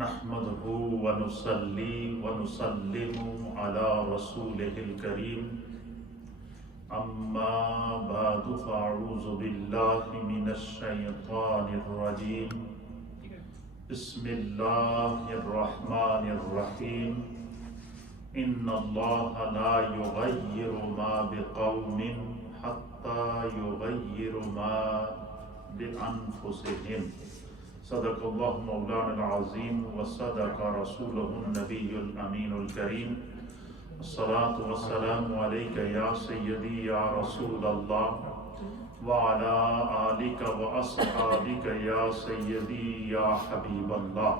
نحمده ونصلي ونسلم على رسوله الكريم اما بعد فاعوذ بالله من الشيطان الرجيم بسم الله الرحمن الرحيم ان الله لا يغير ما بقوم حتى يغيروا ما بأنفسهم صدق اللہ مولانا العظیم وصدق رسولہ النبی الامین الکریم الصلاة والسلام علیک یا سیدی یا رسول اللہ وعلا آلک واصحابک یا سیدی یا حبیب اللہ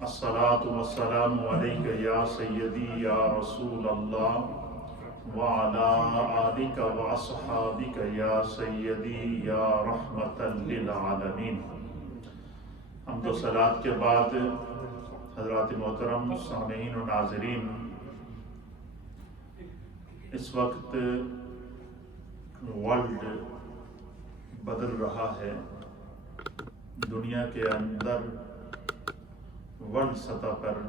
الصلاة والسلام علیک یا سیدی یا رسول اللہ وعلا آلک واصحابک یا سیدی یا رحمتا للعالمین۔ حمد و صلات کے بعد حضرات محترم سامعین و ناظرین، اس وقت ورلڈ بدل رہا ہے، دنیا کے اندر ورلڈ سطح پر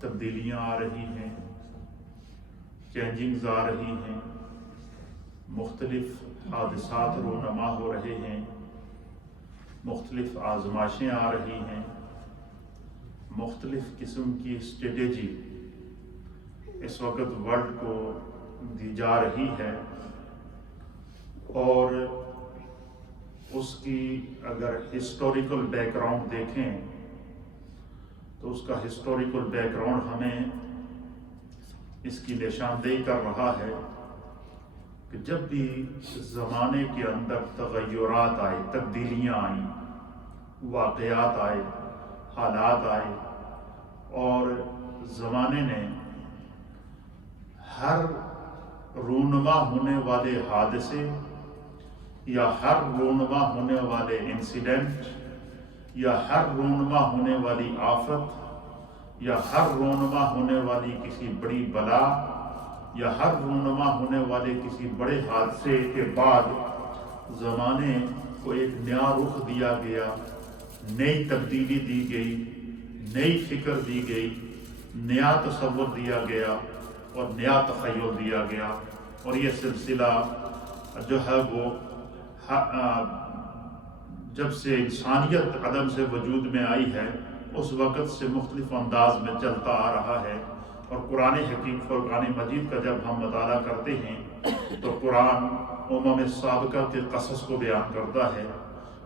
تبدیلیاں آ رہی ہیں، چینجنگز آ رہی ہیں، مختلف حادثات رونما ہو رہے ہیں، مختلف آزمائشیں آ رہی ہیں، مختلف قسم کی اسٹریٹجی اس وقت ورلڈ کو دی جا رہی ہے، اور اس کی اگر ہسٹوریکل بیک گراؤنڈ دیکھیں تو اس کا ہسٹوریکل بیک گراؤنڈ ہمیں اس کی نشاندہی کر رہا ہے کہ جب بھی زمانے کے اندر تغیرات آئے، تبدیلیاں آئیں، واقعات آئے، حالات آئے، اور زمانے نے ہر رونما ہونے والے حادثے یا ہر رونما ہونے والے انسیڈنٹ یا ہر رونما ہونے والی آفت یا ہر رونما ہونے والی کسی بڑی بلا یا ہر رونما ہونے والے کسی بڑے حادثے کے بعد زمانے کو ایک نیا رخ دیا گیا، نئی تبدیلی دی گئی، نئی فکر دی گئی، نیا تصور دیا گیا اور نیا تخیل دیا گیا، اور یہ سلسلہ جو ہے وہ جب سے انسانیت عدم سے وجود میں آئی ہے اس وقت سے مختلف انداز میں چلتا آ رہا ہے۔ اور قرآن حکیم فرقان مجید کا جب ہم مطالعہ کرتے ہیں تو قرآن امم سابقہ کے قصص کو بیان کرتا ہے،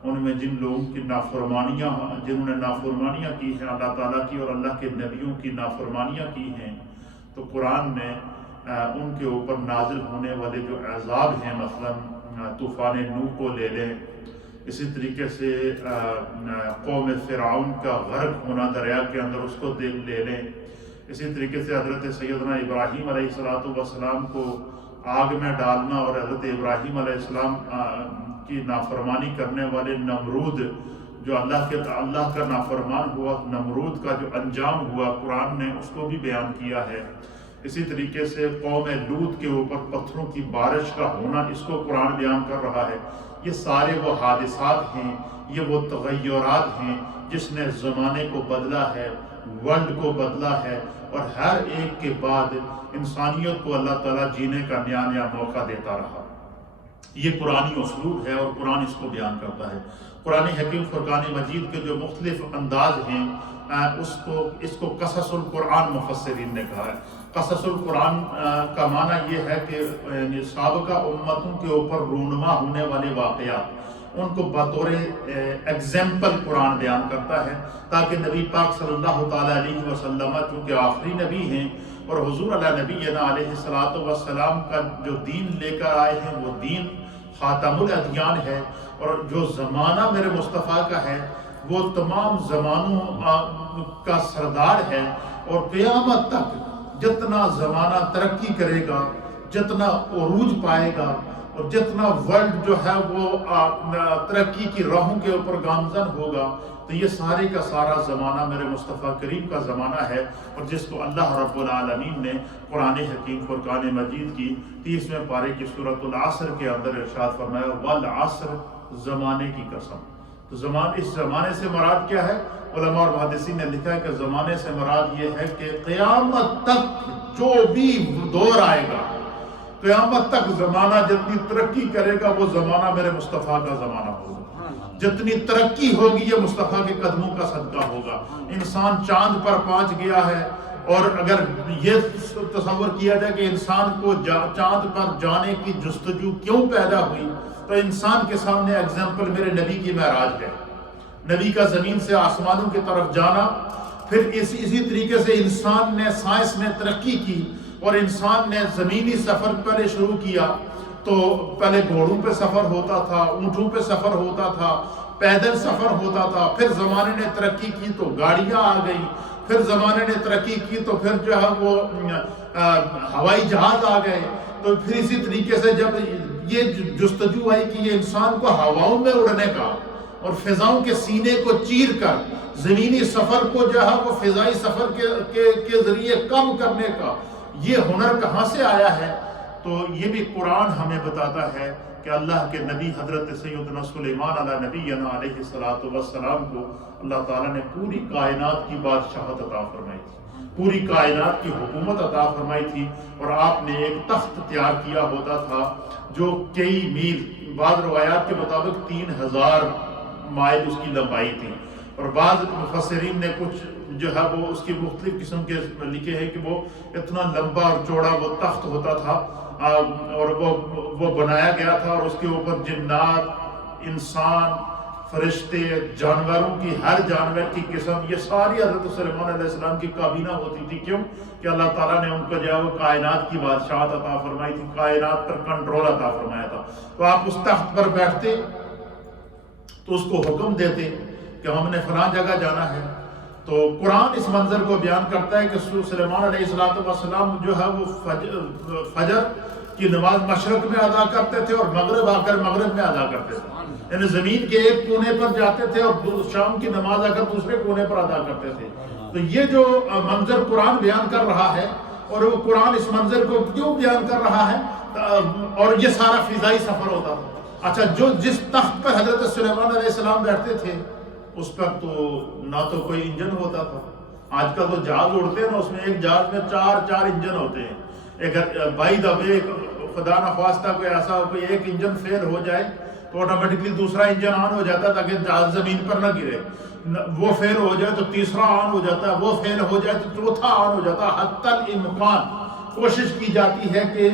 ان میں جن لوگوں کی جنہوں نے نافرمانیاں کی ہیں اللہ تعالیٰ کی اور اللہ کے نبیوں کی نافرمانیاں کی ہیں، تو قرآن نے ان کے اوپر نازل ہونے والے جو عذاب ہیں، مثلا طوفان نوح کو لے لیں، اسی طریقے سے قوم فرعون کا غرق ہونا دریا کے اندر اس کو لے لیں، اسی طریقے سے حضرت سیدنا ابراہیم علیہ السلام کو آگ میں ڈالنا اور حضرت ابراہیم علیہ السلام کی نافرمانی کرنے والے نمرود، جو اللہ کا نافرمان ہوا، نمرود کا جو انجام ہوا قرآن نے اس کو بھی بیان کیا ہے۔ اسی طریقے سے قوم لوط کے اوپر پتھروں کی بارش کا ہونا، اس کو قرآن بیان کر رہا ہے۔ یہ سارے وہ حادثات ہیں، یہ وہ تغیرات ہیں جس نے زمانے کو بدلا ہے، ورلڈ کو بدلا ہے، اور ہر ایک کے بعد انسانیت کو اللہ تعالیٰ جینے کا نیا نیا موقع دیتا رہا۔ یہ قرآنی اسلوب ہے اور قرآن اس کو بیان کرتا ہے۔ قرآن حکیم فرقان مجید کے جو مختلف انداز ہیں اس کو قصص القرآن مفسرین نے کہا ہے۔ قصص القرآن کا معنی یہ ہے کہ سابقہ امتوں کے اوپر رونما ہونے والے واقعات، ان کو بطور ایگزامپل قرآن بیان کرتا ہے، تاکہ نبی پاک صلی اللہ تعالیٰ علیہ وسلم چونکہ آخری نبی ہیں اور حضور علیہ نبینا علیہ السلام کا جو دین لے کر آئے ہیں وہ دین خاتم الادیان ہے، اور جو زمانہ میرے مصطفیٰ کا ہے وہ تمام زمانوں کا سردار ہے، اور قیامت تک جتنا زمانہ ترقی کرے گا، جتنا عروج پائے گا اور جتنا ورلڈ جو ہے وہ ترقی کی راہوں کے اوپر گامزن ہوگا، تو یہ سارے کا سارا زمانہ میرے مصطفیٰ کریم کا زمانہ ہے، اور جس کو اللہ رب العالمین نے قرآن حکیم فرقان مجید کی 30ویں پارے کی سورۃ العصر کے اندر ارشاد فرمایا، والعصر، زمانے کی قسم۔ تو اس زمانے سے مراد کیا ہے؟ علماء اور محدثین نے لکھا ہے کہ زمانے سے مراد یہ ہے کہ قیامت تک جو بھی دور آئے گا، قیامت تک زمانہ جتنی ترقی کرے گا وہ زمانہ میرے مصطفیٰ کا زمانہ ہوگا. جتنی ترقی ہوگی یہ مصطفیٰ کے قدموں کا صدقہ ہوگا. انسان چاند پر پہنچ گیا ہے، اور اگر یہ تصور کیا جائے کہ انسان کو چاند پر جانے کی جستجو کیوں پیدا ہوئی، تو انسان کے سامنے اگزامپل میرے نبی کی معراج ہے. نبی کا زمین سے آسمانوں کی طرف جانا. پھر اسی طریقے سے انسان نے سائنس میں ترقی کی اور انسان نے زمینی سفر پہلے شروع کیا. تو پہلے گھوڑوں پہ سفر ہوتا تھا، اونٹوں پہ سفر ہوتا تھا، پیدل سفر ہوتا تھا. پھر زمانے نے ترقی کی تو گاڑیاں آ گئی. پھر زمانے نے ترقی کی تو پھر جو ہے وہ ہوائی جہاز آ گئے. تو پھر اسی طریقے سے جب یہ جستجو آئی کہ یہ انسان کو ہواؤں میں اڑنے کا اور فضاؤں کے سینے کو چیر کر زمینی سفر کو جو ہے وہ فضائی سفر کے ذریعے کم کرنے کا یہ ہنر کہاں سے آیا ہے؟ تو یہ بھی قرآن ہمیں بتاتا ہے کہ اللہ کے نبی حضرت سیدنا سلیمان علیہ نبینا علیہ الصلوۃ والسلام کو اللہ تعالیٰ نے پوری کائنات کی بادشاہت عطا فرمائی تھی، پوری کائنات کی حکومت عطا فرمائی تھی. اور آپ نے ایک تخت تیار کیا ہوتا تھا جو کئی میل، بعض روایات کے مطابق 3000 مائل اس کی لمبائی تھی. اور بعض مفسرین نے کچھ جو ہے وہ اس کی مختلف قسم کے لکھے ہیں کہ وہ اتنا لمبا اور چوڑا وہ تخت ہوتا تھا، اور وہ بنایا گیا تھا. اور اس کے اوپر جنات، انسان، فرشتے، جانوروں کی ہر جانور کی قسم، یہ ساری حضرت سلیمان علیہ السلام کی کابینہ ہوتی تھی. کیوں کہ اللہ تعالیٰ نے ان کو جو ہے وہ کائنات کی بادشاہت عطا فرمائی تھی، کائنات پر کنٹرول عطا فرمایا تھا. تو آپ اس تخت پر بیٹھتے تو اس کو حکم دیتے کہ ہم نے فلاں جگہ جانا ہے. تو قرآن اس منظر کو بیان کرتا ہے کہ سلیمان علیہ السلام جو ہے وہ فجر کی نماز مشرق میں ادا کرتے تھے اور مغرب آ کر مغرب میں ادا کرتے تھے. یعنی زمین کے ایک کونے پر جاتے تھے اور شام کی نماز آ کر دوسرے کونے پر ادا کرتے تھے. تو یہ جو منظر قرآن بیان کر رہا ہے، اور وہ قرآن اس منظر کو کیوں بیان کر رہا ہے، اور یہ سارا فضائی سفر ہوتا تھا. اچھا، جس تخت پر حضرت سلیمان علیہ السلام بیٹھتے تھے اس پر تو نہ تو کوئی انجن ہوتا تھا. آج کل تو جہاز اڑتے ہیں نا، اس میں ایک جہاز میں چار انجن ہوتے ہیں. ایک بائی دا وے خدا نخواستہ کوئی ایسا ہو کوئی ایک انجن فیل ہو جائے تو آٹومیٹکلی دوسرا انجن آن ہو جاتا ہے تاکہ جہاز زمین پر نہ گرے. وہ فیل ہو جائے تو تیسرا آن ہو جاتا ہے، وہ فیل ہو جائے تو چوتھا آن ہو جاتا ہے. حتی الامکان کوشش کی جاتی ہے کہ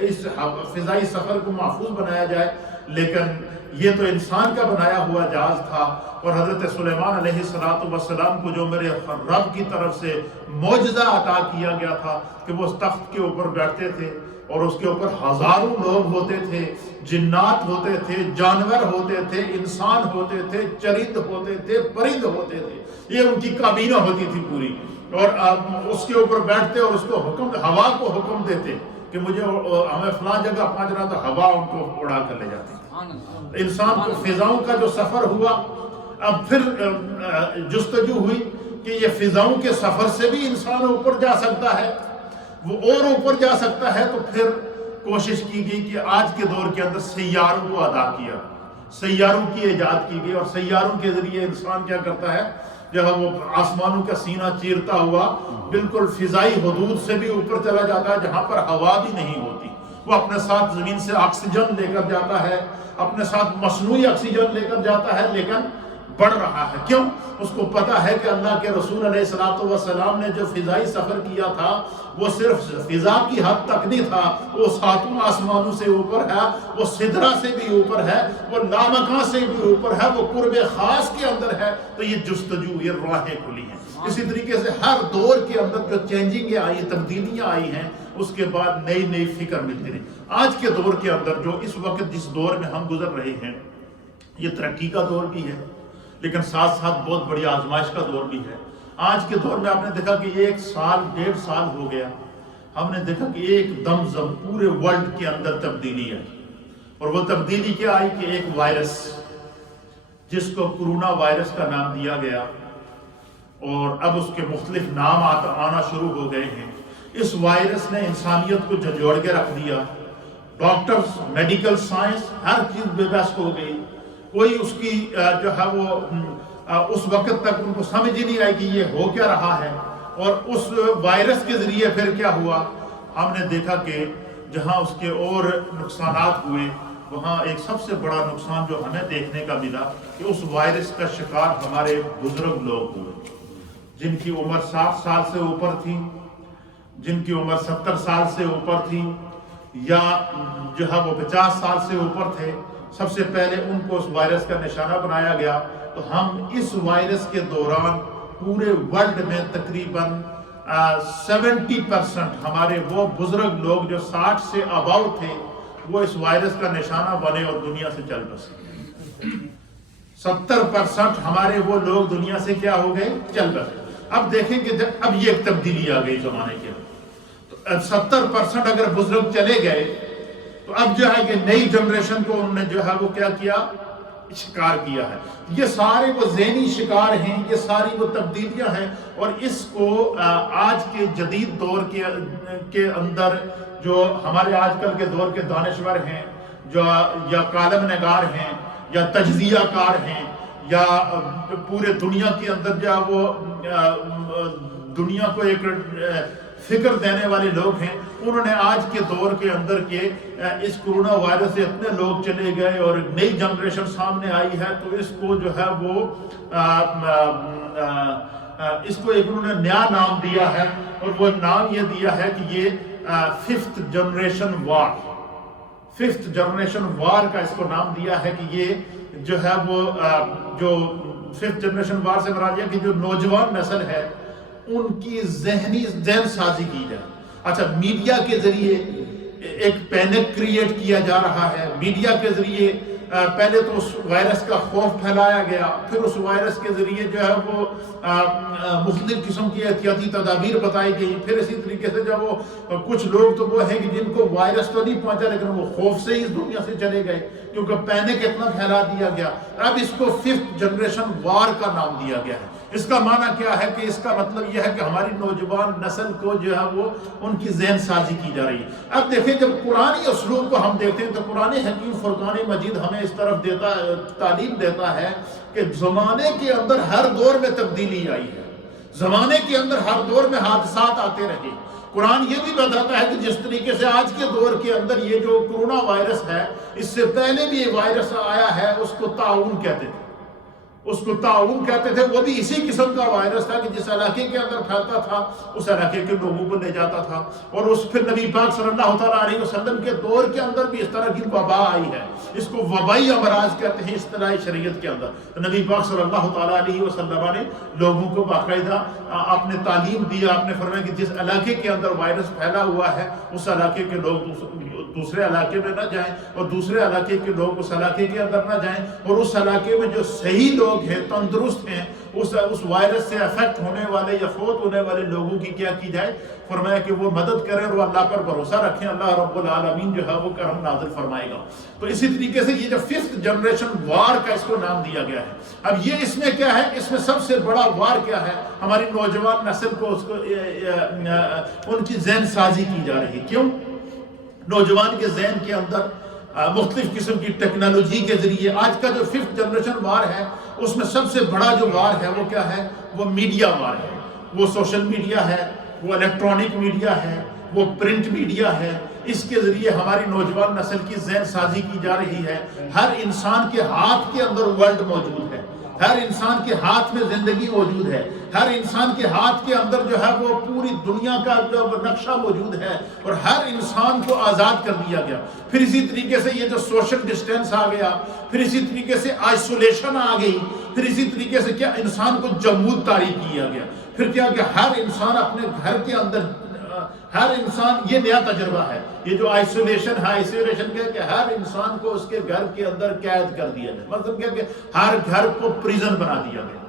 اس فضائی سفر کو محفوظ بنایا جائے، لیکن یہ تو انسان کا بنایا ہوا جہاز تھا. اور حضرت سلیمان علیہ السلام کو جو میرے رب کی طرف سے معجزہ عطا کیا گیا تھا کہ وہ اس تخت کے اوپر بیٹھتے تھے اور اس کے اوپر ہزاروں لوگ ہوتے تھے، جنات ہوتے تھے، جانور ہوتے تھے، انسان ہوتے تھے، چرند ہوتے تھے، پرند ہوتے تھے. یہ ان کی کابینہ ہوتی تھی پوری. اور اس کے اوپر بیٹھتے اور اس کو ہوا کو حکم دیتے کہ ہمیں فلاں جگہ پہنچنا، تو ہوا ان کو اڑا کر لے جاتی. انسان کو فضاؤں کا جو سفر ہوا، اب پھر جستجو ہوئی کہ یہ فضاؤں کے سفر سے بھی انسان اوپر جا سکتا ہے، وہ اور اوپر جا سکتا ہے. تو پھر کوشش کی گئی کہ آج کے دور کے اندر سیاروں کو ادا کیا، سیاروں کی ایجاد کی گئی. اور سیاروں کے ذریعے انسان کیا کرتا ہے، جب وہ آسمانوں کا سینہ چیرتا ہوا بالکل فضائی حدود سے بھی اوپر چلا جاتا ہے جہاں پر ہوا بھی نہیں ہوتی. وہ اپنے ساتھ زمین سے آکسیجن لے کر جاتا ہے، اپنے ساتھ مصنوعی آکسیجن لے کر جاتا ہے، لیکن بڑھ رہا ہے. کیوں؟ اس کو پتا ہے کہ اللہ کے رسول علیہ الصلوۃ والسلام نے جو فضائی سفر کیا تھا وہ صرف فضا کی حد تک نہیں تھا، وہ ساتوں آسمانوں سے اوپر ہے، وہ سدرہ سے بھی اوپر ہے، وہ لامکاں سے بھی اوپر ہے، وہ قرب خاص کے اندر ہے. تو یہ جستجو، یہ راہیں کھلی ہیں. اسی طریقے سے ہر دور کے اندر جو چینجنگیں آئی، تبدیلیاں آئی ہیں، اس کے بعد نئی فکر ملتی رہی. آج کے دور کے اندر جو اس وقت جس دور میں ہم گزر رہے ہیں، یہ ترقی کا دور بھی ہے لیکن ساتھ ساتھ بہت بڑی آزمائش کا دور بھی ہے. آج کے دور میں آپ نے دیکھا کہ 1 سال 1.5 سال ہو گیا، ہم نے دیکھا کہ ایک دم پورے ورلڈ کے اندر تبدیلی آئی. اور وہ تبدیلی کیا آئی کہ ایک وائرس جس کو کرونا وائرس کا نام دیا گیا، اور اب اس کے مختلف نام آنا شروع ہو گئے ہیں. اس وائرس نے انسانیت کو جھنجھوڑ کے رکھ دیا. ڈاکٹرز، میڈیکل سائنس، ہر چیز بے بس ہو گئی. کوئی اس کی جو ہے وہ اس وقت تک ان کو سمجھ ہی نہیں آئی کہ یہ ہو کیا رہا ہے۔ اور اس وائرس کے ذریعے پھر کیا ہوا، ہم نے دیکھا کہ جہاں اس کے اور نقصانات ہوئے، وہاں ایک سب سے بڑا نقصان جو ہمیں دیکھنے کا ملا کہ اس وائرس کا شکار ہمارے بزرگ لوگ ہوئے، جن کی عمر 60 سال سے اوپر تھی، جن کی عمر 70 سال سے اوپر تھی، یا جو ہے وہ 50 سال سے اوپر تھے۔ سب سے پہلے ان کو اس وائرس کا نشانہ بنایا گیا۔ تو ہم اس وائرس کے دوران پورے ورلڈ میں تقریباً 70% ہمارے وہ بزرگ لوگ جو 60 سے اباؤ تھے وہ اس وائرس کا نشانہ بنے اور دنیا سے چل بسے۔ 70% ہمارے وہ لوگ دنیا سے کیا ہو گئے، چل بسے۔ اب دیکھیں کہ اب یہ ایک تبدیلی آ گئی زمانے کے اندر، تو 70% اگر بزرگ چلے گئے تو اب جو ہے کہ نئی جنریشن کو انہوں نے جو ہے وہ کیا کیا، شکار کیا ہے۔ یہ سارے وہ ذہنی شکار ہیں، یہ ساری وہ تبدیلیاں ہیں، اور اس کو آج کے جدید دور کے اندر جو ہمارے آج کل کے دور کے دانشور ہیں، جو یا کالم نگار ہیں، یا تجزیہ کار ہیں، یا پورے دنیا کے اندر جو وہ دنیا کو ایک فکر دینے والے لوگ ہیں، انہوں نے آج کے دور کے اندر کے اس کرونا وائرس سے اتنے لوگ چلے گئے اور نئی جنریشن سامنے آئی ہے، تو اس کو جو ہے وہ اس کو ایک انہوں نے نیا نام دیا ہے، اور وہ نام یہ دیا ہے کہ یہ 5th جنریشن وار، 5th جنریشن وار کا اس کو نام دیا ہے کہ یہ جو ہے وہ جو 5th جنریشن وار سے مراد یہ کہ جو نوجوان نسل ہے ان کی ذہن سازی کی جائے۔ اچھا، میڈیا کے ذریعے ایک پینک کریٹ کیا جا رہا ہے، میڈیا کے ذریعے پہلے تو اس وائرس کا خوف پھیلایا گیا، پھر اس وائرس کے ذریعے جو ہے وہ مختلف قسم کی احتیاطی تدابیر بتائی گئی، پھر اسی طریقے سے جب وہ کچھ لوگ تو وہ ہیں کہ جن کو وائرس تو نہیں پہنچا لیکن وہ خوف سے ہی اس دنیا سے چلے گئے کیونکہ پینک اتنا پھیلا دیا گیا۔ اب اس کو 5th جنریشن وار کا نام دیا گیا ہے۔ اس کا معنی کیا ہے کہ اس کا مطلب یہ ہے کہ ہماری نوجوان نسل کو جو ہے وہ ان کی ذہن سازی کی جا رہی ہے۔ اب دیکھیں جب قرآنی اسلوب کو ہم دیکھتے ہیں تو قرآن حکیم فرقان مجید ہمیں اس طرف تعلیم دیتا ہے کہ زمانے کے اندر ہر دور میں تبدیلی آئی ہے، زمانے کے اندر ہر دور میں حادثات آتے رہے۔ قرآن یہ بھی بتاتا ہے کہ جس طریقے سے آج کے دور کے اندر یہ جو کرونا وائرس ہے، اس سے پہلے بھی یہ وائرس آیا ہے، اس کو طاعون کہتے تھے، اس کو طاعون کہتے تھے۔ وہ بھی اسی قسم کا وائرس تھا کہ جس علاقے کے اندر پھیلتا تھا اس علاقے کے لوگوں کو لے جاتا تھا، اور اس پھر نبی پاک صلی اللہ تعالیٰ علیہ وسلم کے دور کے اندر بھی اس طرح کی وبا آئی ہے، اس کو وبائی امراض کہتے ہیں اصطلاحی شریعت کے اندر۔ تو نبی پاک صلی اللہ تعالیٰ علیہ وسلم نے لوگوں کو باقاعدہ آپ نے تعلیم دیا، آپ نے فرمایا کہ جس علاقے کے اندر وائرس پھیلا ہوا ہے اس علاقے کے لوگ دوسرے علاقے میں نہ جائیں، اور دوسرے علاقے کے لوگ اس علاقے کے اندر نہ جائیں، اور اس علاقے میں جو صحیح لوگ ہیں، تندرست ہیں، اس وائرس سے افیکٹ ہونے والے یا فوت ہونے والے لوگوں کی کیا کی جائے، فرمایا کہ وہ مدد کریں اور اللہ پر بھروسہ رکھیں، اللہ رب العالمین جو ہے وہ کرم نازل فرمائے گا۔ تو اسی طریقے سے یہ جو 5th جنریشن وار کا اس کو نام دیا گیا ہے۔ اب یہ اس میں کیا ہے، اس میں سب سے بڑا وار کیا ہے، ہماری نوجوان نسل کو ان کی ذہن سازی کی جا رہی ہے۔ کیوں؟ نوجوان کے ذہن کے اندر مختلف قسم کی ٹیکنالوجی کے ذریعے آج کا جو 5th جنریشن وار ہے، اس میں سب سے بڑا جو وار ہے وہ کیا ہے، وہ میڈیا وار ہے۔ وہ سوشل میڈیا ہے، وہ الیکٹرانک میڈیا ہے، وہ پرنٹ میڈیا ہے۔ اس کے ذریعے ہماری نوجوان نسل کی ذہن سازی کی جا رہی ہے۔ ہر انسان کے ہاتھ کے اندر ورلڈ موجود ہے، ہر انسان کے ہاتھ میں زندگی موجود ہے، ہر انسان کے ہاتھ کے اندر جو ہے وہ پوری دنیا کا جو نقشہ موجود ہے، اور ہر انسان کو آزاد کر دیا گیا۔ پھر اسی طریقے سے یہ جو سوشل ڈسٹینس آ گیا، پھر اسی طریقے سے آئسولیشن آ گئی، پھر اسی طریقے سے کیا انسان کو جمود طاری کیا گیا، پھر کیا کہ ہر انسان اپنے گھر کے اندر، ہر انسان، یہ نیا تجربہ ہے یہ جو آئسولیشن کیا کہ ہر انسان کو اس کے گھر کے اندر قید کر دیا جائے، مطلب کیا کہ ہر گھر کو پریزن بنا دیا گیا۔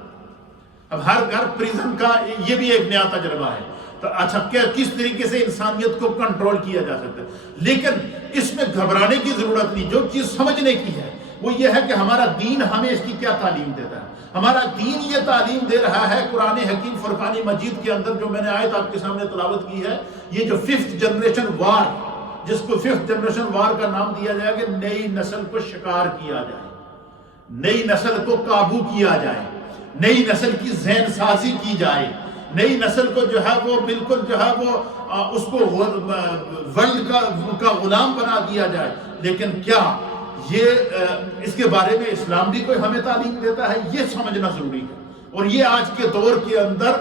اب ہر گھر پریزن کا یہ بھی ایک نیا تجربہ ہے۔ تو اچھا کس طریقے سے انسانیت کو کنٹرول کیا جا سکتا ہے، لیکن اس میں گھبرانے کی ضرورت نہیں۔ جو چیز سمجھنے کی ہے وہ یہ ہے کہ ہمارا دین ہمیں اس کی کیا تعلیم دیتا ہے۔ ہمارا دین یہ تعلیم دے رہا ہے قرآن حکیم فرقان مجید کے اندر، جو میں نے آیت آپ کے سامنے تلاوت کی ہے، یہ جو 5th جنریشن وار، جس کو 5th جنریشن وار کا نام دیا جائے کہ نئی نسل کو شکار کیا جائے، نئی نسل کو قابو کیا جائے، نئی نسل کی ذہن سازی کی جائے، نئی نسل کو جو ہے وہ بالکل جو ہے وہ اس کو ورلڈ کا غلام بنا دیا جائے. لیکن کیا یہ اس کے بارے میں اسلام بھی کوئی ہمیں تعلیم دیتا ہے؟ یہ سمجھنا ضروری ہے، اور یہ آج کے دور کے اندر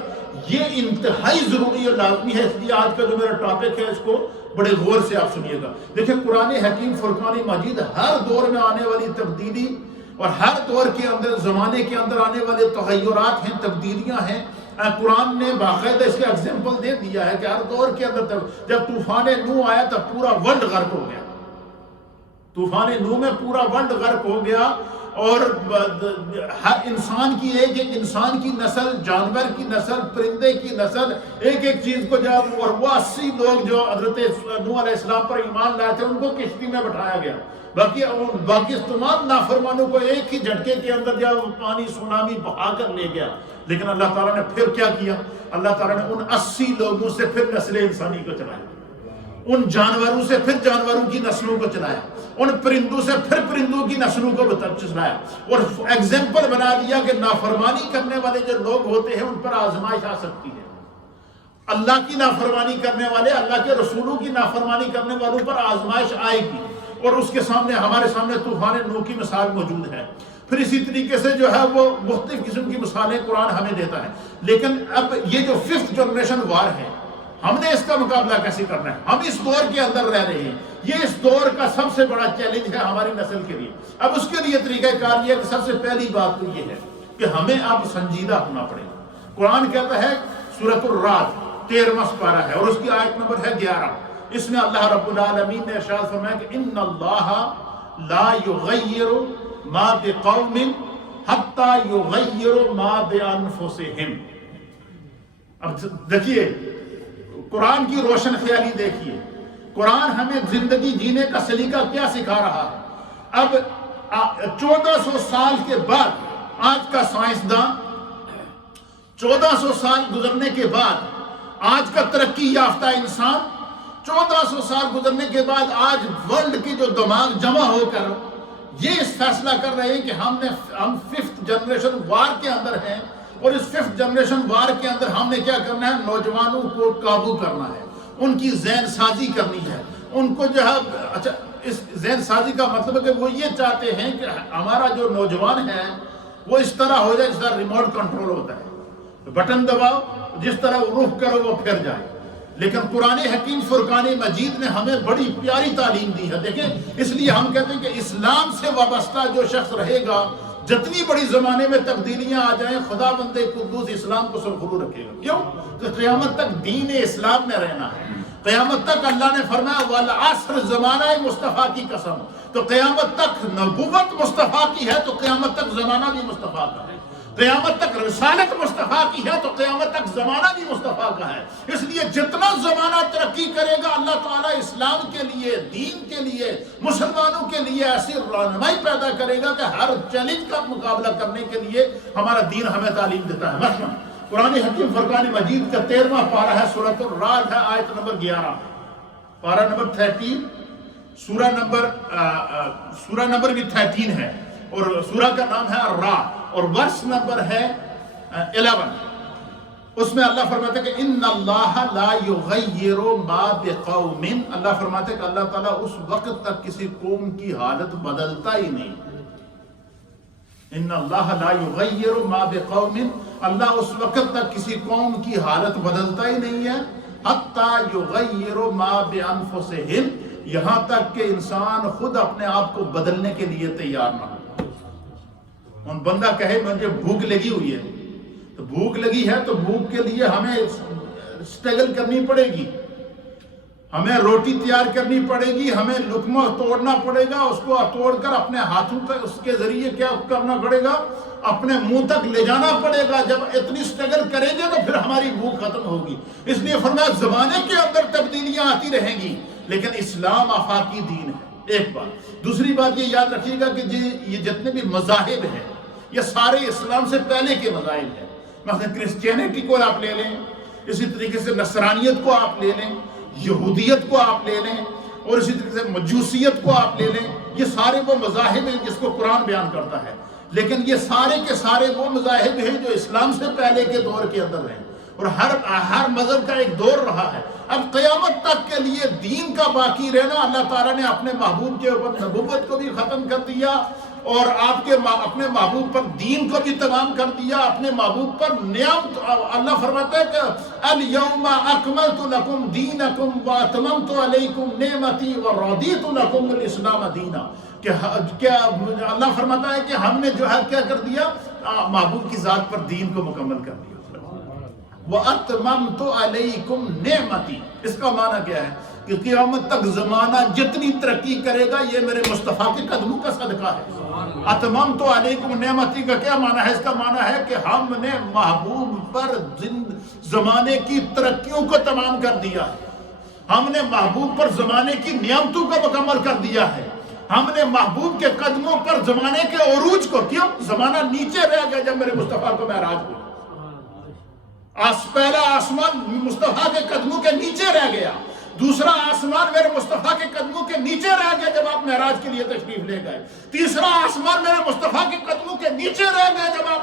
یہ انتہائی ضروری اور لازمی ہے. اس لیے آج کا جو میرا ٹاپک ہے اس کو بڑے غور سے آپ سنیے گا. دیکھیں قرآن حکیم فرقان مجید ہر دور میں آنے والی تبدیلی اور ہر دور کے اندر زمانے کے اندر آنے والے تغیرات ہیں، تبدیلیاں ہیں. قرآن نے باقاعدہ اس کا ایگزامپل دے دیا ہے کہ ہر دور کے اندر جب طوفان نوح آیا تب پورا ورلڈ غرق ہو گیا. طوفان نوح میں پورا ورلڈ غرق ہو گیا، اور ہر انسان کی ایک انسان کی نسل، جانور کی نسل، پرندے کی نسل، ایک چیز کو جب، اور وہ 80 لوگ جو حضرت نوح علیہ السلام پر ایمان لائے تھے ان کو کشتی میں بٹھایا گیا. باقی تمام نافرمانوں کو ایک ہی جھٹکے کے اندر جب پانی سونامی بہا کر لے گیا. لیکن اللہ تعالیٰ نے پھر کیا کیا؟ اللہ تعالیٰ نے ان 80 لوگوں سے پھر نسل انسانی کو چلایا، ان جانوروں سے پھر جانوروں کی نسلوں کو چلایا، ان پرندوں سے پھر پرندوں کی نسلوں کو چلایا، اور ایگزامپل بنا دیا کہ نافرمانی کرنے والے جو لوگ ہوتے ہیں ان پر آزمائش آ سکتی ہے. اللہ کی نافرمانی کرنے والے، اللہ کے رسولوں کی نافرمانی کرنے والوں پر آزمائش آئے گی، اور اس کے سامنے ہمارے سامنے طوفان نوح کی مثال موجود ہے. پھر اسی طریقے سے جو ہے وہ مختلف قسم کی مثالیں قرآن ہمیں دیتا ہے. لیکن اب یہ جو 5th جنریشن وار ہے، ہم نے اس کا مقابلہ کیسے کرنا ہے؟ ہم اس دور کے اندر رہ رہے ہیں، یہ اس دور کا سب سے بڑا چیلنج ہے ہماری نسل کے لیے. اب اس کے لیے طریقہ کار یہ ہے کہ سب سے پہلی بات تو یہ ہے کہ ہمیں اب سنجیدہ ہونا پڑے گا. قرآن کہتا ہے سورۃ الرعد 13واں سپارہ ہے اور اس کی آیت نمبر ہے 11. اس میں اللہ رب العالمین نے ارشاد فرمایا کہ ان اللہ لا یغیر ما بقوم حتی یغیر ما بانفسہم. اب دیکھیے قرآن کی روشن خیالی دیکھیے، قرآن ہمیں زندگی جینے کا سلیقہ کیا سکھا رہا ہے. اب 1400 سال کے بعد آج کا سائنسداں، 1400 سال گزرنے کے بعد آج کا ترقی یافتہ انسان، 1400 سال گزرنے کے بعد آج ورلڈ کی جو دماغ جمع ہو کر یہ فیصلہ کر رہے ہیں کہ ہم 5th جنریشن وار کے اندر ہیں، اور اس 5th جنریشن وار کے اندر ہم نے کیا کرنا ہے؟ نوجوانوں کو قابو کرنا ہے، ان کی ذہن سازی کرنی ہے، ان کو جو ہے اچھا اس ذہن سازی کا مطلب ہے کہ وہ یہ چاہتے ہیں کہ ہمارا جو نوجوان ہے وہ اس طرح ہو جائے جس طرح ریموٹ کنٹرول ہوتا ہے، بٹن دباؤ جس طرح رخ کرو وہ پھر جائے. لیکن قرآن حکیم فرقان مجید نے ہمیں بڑی پیاری تعلیم دی ہے. دیکھیں اس لیے ہم کہتے ہیں کہ اسلام سے وابستہ جو شخص رہے گا، جتنی بڑی زمانے میں تبدیلیاں آ جائیں، خدا بند قدوس اسلام کو سرخرو رکھے گا. کیوں؟ کہ قیامت تک دین اسلام میں رہنا ہے. قیامت تک اللہ نے فرمایا والعصر، زمانہ مصطفیٰ کی قسم. تو قیامت تک نبوت مصطفیٰ کی ہے تو قیامت تک زمانہ بھی مصطفیٰ کا ہے. قیامت تک رسالت مصطفیٰ کی ہے تو قیامت تک زمانہ بھی مصطفیٰ کا ہے. اس لیے جتنا زمانہ ترقی کرے گا اللہ تعالیٰ اسلام کے لیے، دین کے لیے، مسلمانوں کے لیے ایسی رہنمائی پیدا کرے گا کہ ہر چیلنج کا مقابلہ کرنے کے لیے ہمارا دین ہمیں تعلیم دیتا ہے. مثلا قرآن حکیم فرقان مجید کا 13واں پارہ ہے، سورۃ الرعد ہے، آیت نمبر 11، پارہ نمبر 13، سورہ نمبر بھی 13 ہے، اور سورہ کا نام ہے الرعد، اور ورس نمبر ہے 11. اس میں اللہ فرماتا ہے کہ ان اللہ لا یغیر ما بقوم. اللہ فرماتا ہے کہ اللہ تعالیٰ اس وقت تک کسی قوم کی حالت بدلتا ہی نہیں. ان اللہ لا یغیر ما بقوم، اللہ اس وقت تک کسی قوم کی حالت بدلتا ہی نہیں ہے حتی یغیر ما بانفسہم، یہاں تک کہ انسان خود اپنے آپ کو بدلنے کے لیے تیار نہ ہو. ان بندہ کہے مجھے بھوک لگی ہوئی ہے، تو بھوک لگی ہے تو بھوک کے لیے ہمیں سٹرگل کرنی پڑے گی، ہمیں روٹی تیار کرنی پڑے گی، ہمیں لقمہ توڑنا پڑے گا، اس کو توڑ کر اپنے ہاتھوں تک اس کے ذریعے کیا کرنا پڑے گا؟ اپنے منہ تک لے جانا پڑے گا. جب اتنی سٹرگل کریں گے تو پھر ہماری بھوک ختم ہوگی. اس لیے فرمایا زمانے کے اندر تبدیلیاں آتی رہیں گی، لیکن اسلام آفاقی دین ہے. ایک بات. دوسری بات یہ یاد رکھیے گا کہ یہ جتنے بھی مذاہب ہیں یہ سارے اسلام سے پہلے کے مذاہب ہیں. مثلا کرسچینٹی کو آپ لے لیں، اسی طریقے سے نصرانیت کو آپ لے لیں، یہودیت کو آپ لے لیں، اور اسی طریقے سے مجوسیت کو آپ لے لیں. یہ سارے وہ مذاہب ہیں جس کو قرآن بیان کرتا ہے. لیکن یہ سارے کے سارے وہ مذاہب ہیں جو اسلام سے پہلے کے دور کے اندر رہے، اور ہر مذہب کا ایک دور رہا ہے۔ اب قیامت تک کے لیے دین کا باقی رہنا، اللہ تعالیٰ نے اپنے محبوب کے اوپر نبوت کو بھی ختم کر دیا، اور اپنے محبوب پر دین کو بھی تمام کر دیا، اپنے محبوب پر نعمت۔ اللہ فرماتا ہے کہ اليوم اکملت لکم دینکم واتممت علیکم نعمتی ورضیت لکم الاسلام دینا، کہ اللہ فرماتا ہے کہ ہم نے جو ہے کیا کر دیا، محبوب کی ذات پر دین کو مکمل کر دیا۔ وَأَتْمَمْتُ عَلَيْكُمْ نِعْمَتِي، اس کا معنی کیا ہے کہ قیامت تک زمانہ جتنی ترقی کرے گا یہ میرے مصطفیٰ کے قدموں کا صدقہ ہے۔ اتممت علیکم نعمتی کا کیا معنی ہے؟ اس کا معنی ہے کہ ہم نے محبوب پر زمانے کی ترقیوں کو تمام کر دیا ہے، ہم نے محبوب پر زمانے کی نعمتوں کو مکمل کر دیا ہے، ہم نے محبوب کے قدموں پر زمانے کے عروج کو، کیوں زمانہ نیچے رہ گیا جب میرے مصطفیٰ کو معراج ہوئی، پہلا آسمان مصطفیٰ کے قدموں کے نیچے رہ گیا، دوسرا آسمان میرے مصطفیٰ کے قدموں کے نیچے رہ گیا جب آپ معراج کے لیے تشریف لے گئے، تیسرا آسمان میرے مصطفیٰ کے قدموں کے نیچے رہ گیا جب آپ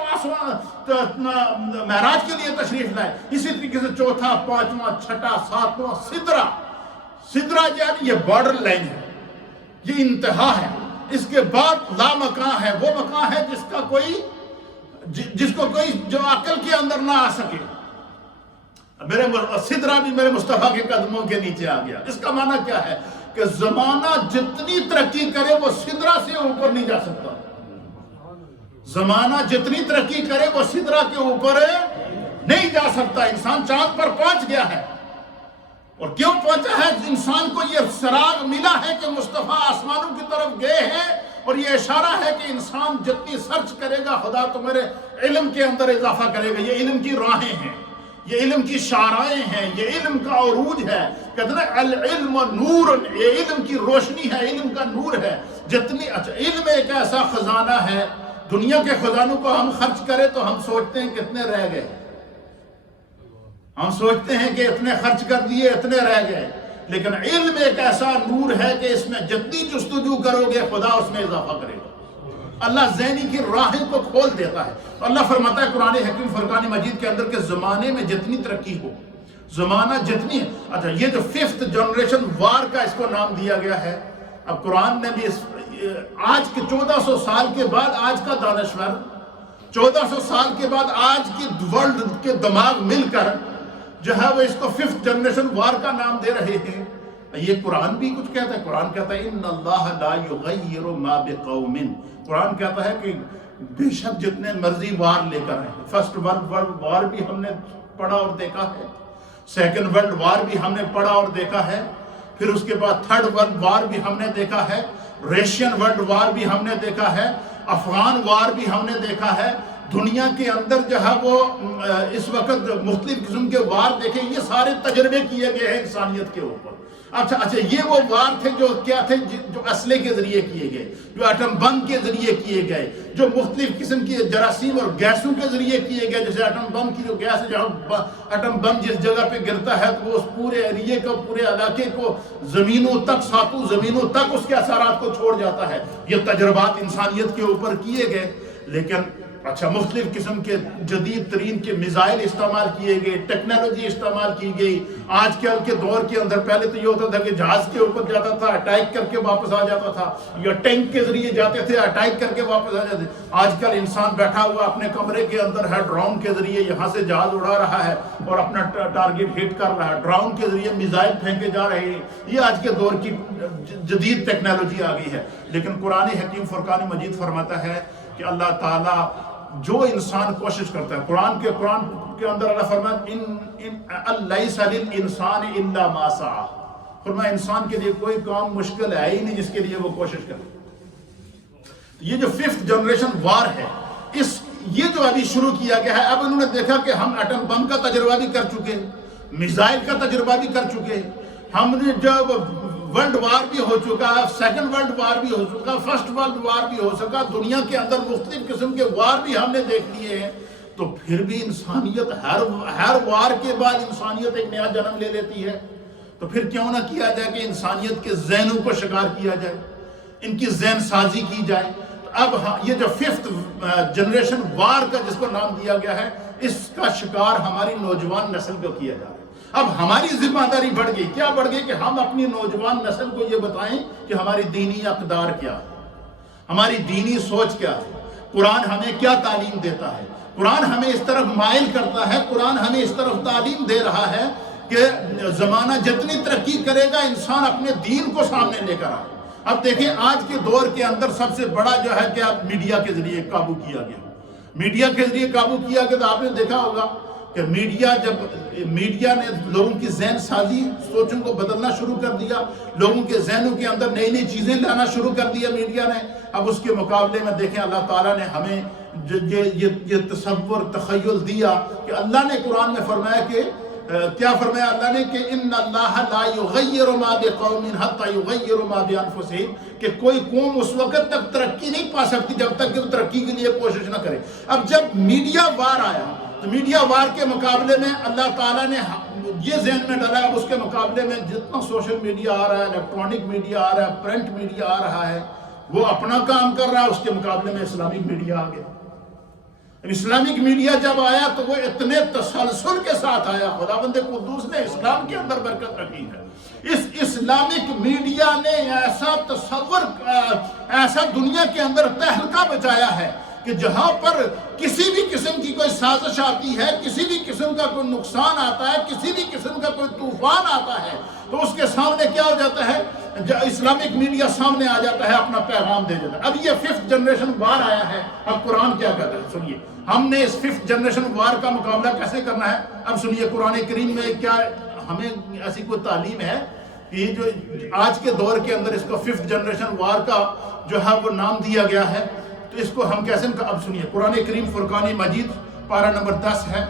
معراج کے لیے تشریف لائے۔ اسی طریقے سے چوتھا، پانچواں، چھٹا، ساتواں، سدرا یعنی یہ بارڈر لائن ہے، یہ انتہا ہے۔ اس کے بعد لا مکان ہے، وہ مکان ہے جس کو کوئی جو عقل کے اندر نہ آ سکے۔ سدرا بھی میرے مصطفیٰ کے قدموں کے نیچے آ گیا۔ اس کا معنی کیا ہے کہ زمانہ جتنی ترقی کرے وہ سدرا سے اوپر نہیں جا سکتا، زمانہ جتنی ترقی کرے وہ سدرا کے اوپر نہیں جا سکتا۔ انسان چاند پر پہنچ گیا ہے، اور کیوں پہنچا ہے؟ انسان کو یہ سراغ ملا ہے کہ مصطفیٰ آسمانوں کی طرف گئے ہیں، اور یہ اشارہ ہے کہ انسان جتنی سرچ کرے گا خدا تمہارے علم کے اندر اضافہ کرے گا۔ یہ علم کی راہیں ہیں، یہ علم کی شعرائیں ہیں، یہ علم کا عروج ہے۔ کہتے ہیں العلم نور، یہ علم کی روشنی ہے، علم کا نور ہے۔ اچھا، علم ایک ایسا خزانہ ہے، دنیا کے خزانوں کو ہم خرچ کریں تو ہم سوچتے ہیں کتنے رہ گئے، ہم سوچتے ہیں کہ اتنے خرچ کر دیے اتنے رہ گئے، لیکن علم ایک ایسا نور ہے کہ اس میں جتنی جستجو کرو گے خدا اس میں اضافہ کرے گا۔ اللہ ذہنی کی راہیں کو کھول دیتا ہے۔ اللہ فرماتا ہے قرآن حکیم فرقان مجید کے اندر کہ زمانے میں جتنی ترقی ہو، زمانہ جتنی، اچھا یہ جو 5th جنریشن وار کا اس کو نام دیا گیا ہے، اب قرآن نے بھی آج کے 1400 سال کے بعد آج کا دانشور 1400 سال کے بعد آج کی ورلڈ کے دماغ مل کر جو ہے وہ اس کو 5th جنریشن وار کا نام دے رہے ہیں۔ یہ قرآن بھی کچھ کہتا ہے، قرآن کہتا ہے ان اللہ لا یغیر ما بقوم، قرآن کہتا ہے کہ بے شک جتنے مرضی وار لے کر آئے، فرسٹ ورلڈ وار بھی ہم نے پڑھا اور دیکھا ہے، سیکنڈ ورلڈ وار بھی ہم نے پڑھا اور دیکھا ہے، پھر اس کے بعد تھرڈ ورلڈ وار بھی ہم نے دیکھا ہے، ریشین ورلڈ وار بھی ہم نے دیکھا ہے، افغان وار بھی ہم نے دیکھا ہے۔ دنیا کے اندر جو ہے وہ اس وقت مختلف قسم کے وار دیکھیں، یہ سارے تجربے کیے گئے ہیں انسانیت کے اوپر۔ اچھا یہ وہ وار تھے جو کیا تھے، جو اسلحے کے ذریعے کیے گئے، جو ایٹم بم کے ذریعے کیے گئے، جو مختلف قسم کی جراثیم اور گیسوں کے ذریعے کیے گئے، جیسے ایٹم بم کی جو گیس ہے، جہاں ایٹم بم جس جگہ پہ گرتا ہے تو وہ اس پورے ایریے کو، پورے علاقے کو زمینوں تک، ساتوں زمینوں تک اس کے اثرات کو چھوڑ جاتا ہے۔ یہ تجربات انسانیت کے اوپر کیے گئے، لیکن اچھا مختلف قسم کے جدید ترین کے میزائل استعمال کیے گئے، ٹیکنالوجی استعمال کی گئی۔ آج کل کے دور کے اندر پہلے تو یہ ہوتا تھا کہ جہاز کے اوپر جاتا تھا، اٹیک کر کے واپس آ جاتا تھا، یا ٹینک کے ذریعے جاتے تھے، اٹیک کر کے واپس آ جاتے تھے۔ آج کل انسان بیٹھا ہوا اپنے کمرے کے اندر ہے، ڈرون کے ذریعے یہاں سے جہاز اڑا رہا ہے اور اپنا ٹارگٹ ہٹ کر رہا ہے، ڈرون کے ذریعے میزائل پھینکے جا رہے ہیں۔ یہ آج کے دور کی جدید ٹیکنالوجی آ گئی ہے، لیکن قرآن حکیم فرقان مجید فرماتا ہے کہ اللہ تعالیٰ جو انسان کوشش کرتا ہے، قرآن کے اندر اللہ فرماتا لیس للانسان الا ما سعی، فرمایا انسان کے لیے کوئی کام مشکل ہے ہی نہیں جس کے لیے وہ کوشش کرے۔ یہ جو 5th جنریشن وار ہے، یہ جو ابھی شروع کیا گیا ہے، اب انہوں نے دیکھا کہ ہم ایٹم بم کا تجربہ بھی کر چکے، میزائل کا تجربہ بھی کر چکے، ہم نے جب ورلڈ وار بھی ہو چکا ہے، سیکنڈ ورلڈ وار بھی ہو چکا، فرسٹ ورلڈ وار بھی ہو سکا، دنیا کے اندر مختلف قسم کے وار بھی ہم نے دیکھ لیے ہیں، تو پھر بھی انسانیت ہر وار کے بعد انسانیت ایک نیا جنم لے لیتی ہے۔ تو پھر کیوں نہ کیا جائے کہ انسانیت کے ذہنوں کو شکار کیا جائے، ان کی ذہن سازی کی جائے۔ تو اب یہ جو 5th جنریشن وار کا جس کو نام دیا گیا ہے، اس کا شکار ہماری نوجوان نسل کو کیا جا رہا ہے۔ اب ہماری ذمہ داری بڑھ گئی، کیا بڑھ گئی کہ ہم اپنی نوجوان نسل کو یہ بتائیں کہ ہماری دینی اقدار کیا ہے، ہماری دینی سوچ کیا ہے، قرآن ہمیں کیا تعلیم دیتا ہے، قرآن ہمیں اس طرف مائل کرتا ہے، قرآن ہمیں اس طرف تعلیم دے رہا ہے کہ زمانہ جتنی ترقی کرے گا انسان اپنے دین کو سامنے لے کر آئے۔ اب دیکھیں آج کے دور کے اندر سب سے بڑا جو ہے کہ میڈیا کے ذریعے قابو کیا گیا، میڈیا کے ذریعے قابو کیا گیا۔ تو آپ نے دیکھا ہوگا کہ میڈیا نے لوگوں کی ذہن سازی، سوچوں کو بدلنا شروع کر دیا، لوگوں کے ذہنوں کے اندر نئی نئی چیزیں لانا شروع کر دیا میڈیا نے۔ اب اس کے مقابلے میں دیکھیں اللہ تعالیٰ نے ہمیں یہ تصور تخیل دیا کہ اللہ نے قرآن میں فرمایا کہ کیا فرمایا اللہ نے کہ ان اللہ لا یغیر ما بقوم حتی یغیروا ما بانفسہم، کہ کوئی قوم اس وقت تک ترقی نہیں پا سکتی جب تک کہ وہ ترقی کے لیے کوشش نہ کرے۔ اب جب میڈیا وار آیا تو میڈیا وار کے مقابلے میں اللہ تعالیٰ نے یہ ذہن میں ڈالا، اب اس کے مقابلے میں جتنا سوشل میڈیا آ رہا ہے، الیکٹرانک میڈیا آ رہا ہے، پرنٹ میڈیا آ رہا ہے، وہ اپنا کام کر رہا ہے، اس کے مقابلے میں اسلامک میڈیا آ گیا۔ اسلامک میڈیا جب آیا تو وہ اتنے تسلسل کے ساتھ آیا، خداوند قدوس نے اسلام کے اندر برکت رکھی ہے۔ اس اسلامک میڈیا نے ایسا تصور، ایسا دنیا کے اندر تہلکہ بچایا ہے کہ جہاں پر کسی بھی قسم کی کوئی سازش آتی ہے، کسی بھی قسم کا کوئی نقصان آتا ہے، کسی بھی قسم کا کوئی طوفان آتا ہے، تو اس کے سامنے کیا ہو جاتا ہے، اسلامک میڈیا سامنے آ جاتا ہے، اپنا پیغام دے دیتا ہے۔ اب یہ 5th جنریشن وار آیا ہے، اب قرآن کیا کہتا ہے سنیے، ہم نے اس 5th جنریشن وار کا مقابلہ کیسے کرنا ہے۔ اب سنیے قرآن کریم میں کیا ہمیں ایسی کوئی تعلیم ہے کہ یہ جو آج کے دور کے اندر اس کو 5th جنریشن وار کا جو ہے وہ نام دیا گیا ہے، تو اس کو ہم کیسے، اب سنیے قرآن کریم فرقان مجید پارہ نمبر 10 ہے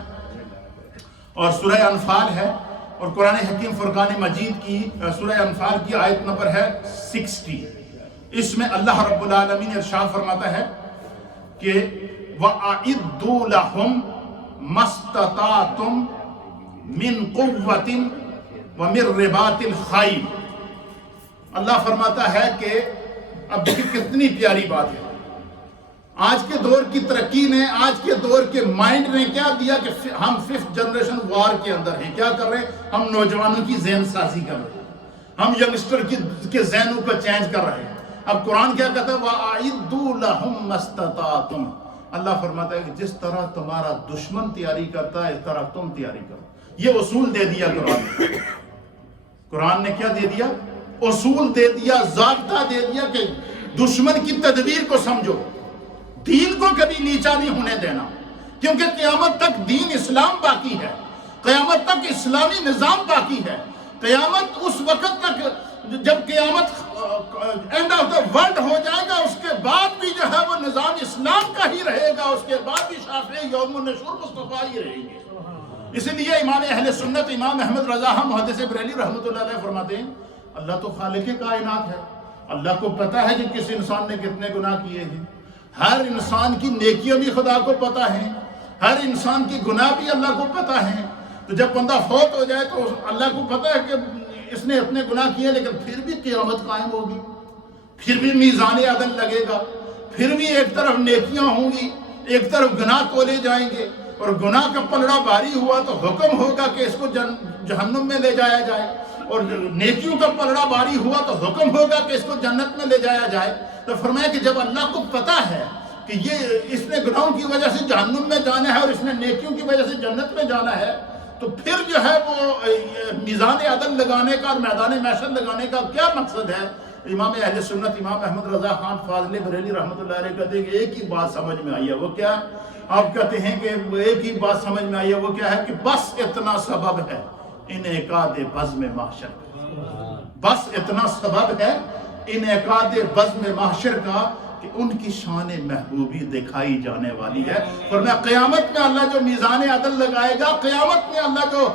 اور سورہ انفال ہے، اور قرآن حکیم فرقان مجید کی سورہ انفال کی آیت نمبر ہے 60۔ اس میں اللہ رب العالمین ارشاد فرماتا ہے کہ وَأَعِدُّوا لَهُمْ مَا اسْتَطَعْتُم مِّن قُوَّةٍ وَمِن رِّبَاطِ الْخَيْلِ۔ اللہ فرماتا ہے کہ اب دیکھیں کتنی پیاری بات ہے، آج کے دور کی ترقی نے، آج کے دور کے مائنڈ نے کیا دیا کہ ہم 5th جنریشن وار کے اندر ہیں۔ کیا کر رہے ہیں ہم؟ نوجوانوں کی ذہن سازی کر رہے ہیں، ہم ینگسٹر کے ذہنوں کو چینج کر رہے ہیں۔ اب قرآن کیا کہتا ہے وَأَعِدُّوا لَهُمْ مَا اسْتَطَعْتُم، اللہ فرماتا ہے کہ جس طرح تمہارا دشمن تیاری کرتا ہے اس طرح تم تیاری کرو۔ یہ اصول دے دیا قرآن نے۔ قرآن نے کیا دے دیا؟ اصول دے دیا، ضابطہ دے دیا کہ دشمن کی تدبیر کو سمجھو، دین کو کبھی نیچا نہیں ہونے دینا، کیونکہ قیامت تک دین اسلام باقی ہے، قیامت تک اسلامی نظام باقی ہے۔ قیامت اس وقت تک جب قیامت اینڈ آف دا ورلڈ ہو جائے گا، اس کے بعد بھی جو ہے وہ نظام اسلام کا ہی رہے گا، اس کے بعد بھی شافعی یوم النشور مصطفیٰ ہی رہیں گے۔ اس لیے امام اہل سنت امام احمد رضا محدث بریلوی رحمۃ اللہ علیہ فرماتے ہیں اللہ تو خالق کائنات ہے، اللہ کو پتہ ہے کہ کس انسان نے کتنے گناہ کیے ہیں، ہر انسان کی نیکیاں بھی خدا کو پتہ ہیں، ہر انسان کی گناہ بھی اللہ کو پتہ ہیں۔ تو جب بندہ فوت ہو جائے تو اللہ کو پتہ ہے کہ اس نے اتنے گناہ کیے، لیکن پھر بھی قیامت قائم ہوگی، پھر بھی میزان عدل لگے گا، پھر بھی ایک طرف نیکیاں ہوں گی، ایک طرف گناہ تولے جائیں گے، اور گناہ کا پلڑا بھاری ہوا تو حکم ہوگا کہ اس کو جہنم میں لے جایا جائے، اور نیکیوں کا پلڑا بھاری ہوا تو حکم ہوگا کہ اس کو جنت میں لے جایا جائے۔ تو فرمایا کہ جب اللہ کو پتہ ہے کہ یہ اس نے گناہوں کی وجہ سے جہنم میں جانا ہے اور اس نے نیکیوں کی وجہ سے جنت میں جانا ہے، تو پھر جو ہے وہ میزان عدل لگانے کا اور میدان محشر لگانے کا کیا مقصد ہے؟ امام اہل سنت امام احمد رضا خان فاضل بریلوی رحمۃ اللہ علیہ کہتے ہیں کہ ایک ہی بات سمجھ میں آئی ہے، وہ کیا ہے؟ آپ کہتے ہیں کہ ایک ہی بات سمجھ میں آئی ہے، وہ کیا ہے کہ بس اتنا سبب ہے انعقاد بزم محشر، بس اتنا سبب ہے انعقاد بزم محشر کا کہ ان کی شان محبوبی دکھائی جانے والی ہے۔ فرمایا قیامت میں اللہ جو میزان عدل لگائے گا، قیامت میں اللہ جو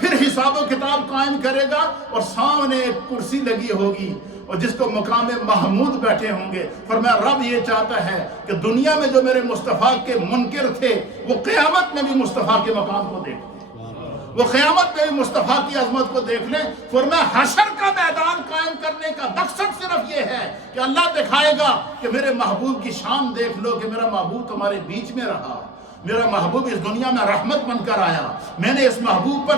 پھر حساب و کتاب قائم کرے گا، اور سامنے ایک کرسی لگی ہوگی اور جس کو مقام محمود بیٹھے ہوں گے۔ فرمایا رب یہ چاہتا ہے کہ دنیا میں جو میرے مصطفیٰ کے منکر تھے وہ قیامت میں بھی مصطفیٰ کے مقام کو دیکھیں، وہ قیامت میں بھی مصطفیٰ کی عظمت کو دیکھ لیں. فرمایا حشر کا میدان قائم کرنے کا مقصد صرف یہ ہے کہ اللہ دکھائے گا کہ میرے محبوب کی شان دیکھ لو کہ میرا محبوب تمہارے بیچ میں رہا, میرا محبوب اس دنیا میں رحمت بن کر آیا, میں نے اس محبوب پر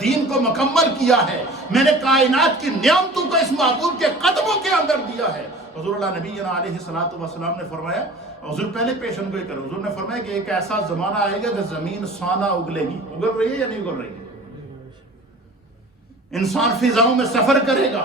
دین کو مکمل کیا ہے, میں نے کائنات کی نعمتوں کو اس محبوب کے قدموں کے اندر دیا ہے. حضور اللہ نبی علیہ الصلوۃ والسلام نے فرمایا, حضور پہلے پیشن گوئی کرو, حضور نے فرمایا کہ ایک ایسا زمانہ آئے گا کہ زمین سونا اگلے گی. اگل رہی ہے یا نہیں اگل رہی ہے؟ انسان فضاؤں میں سفر کرے گا.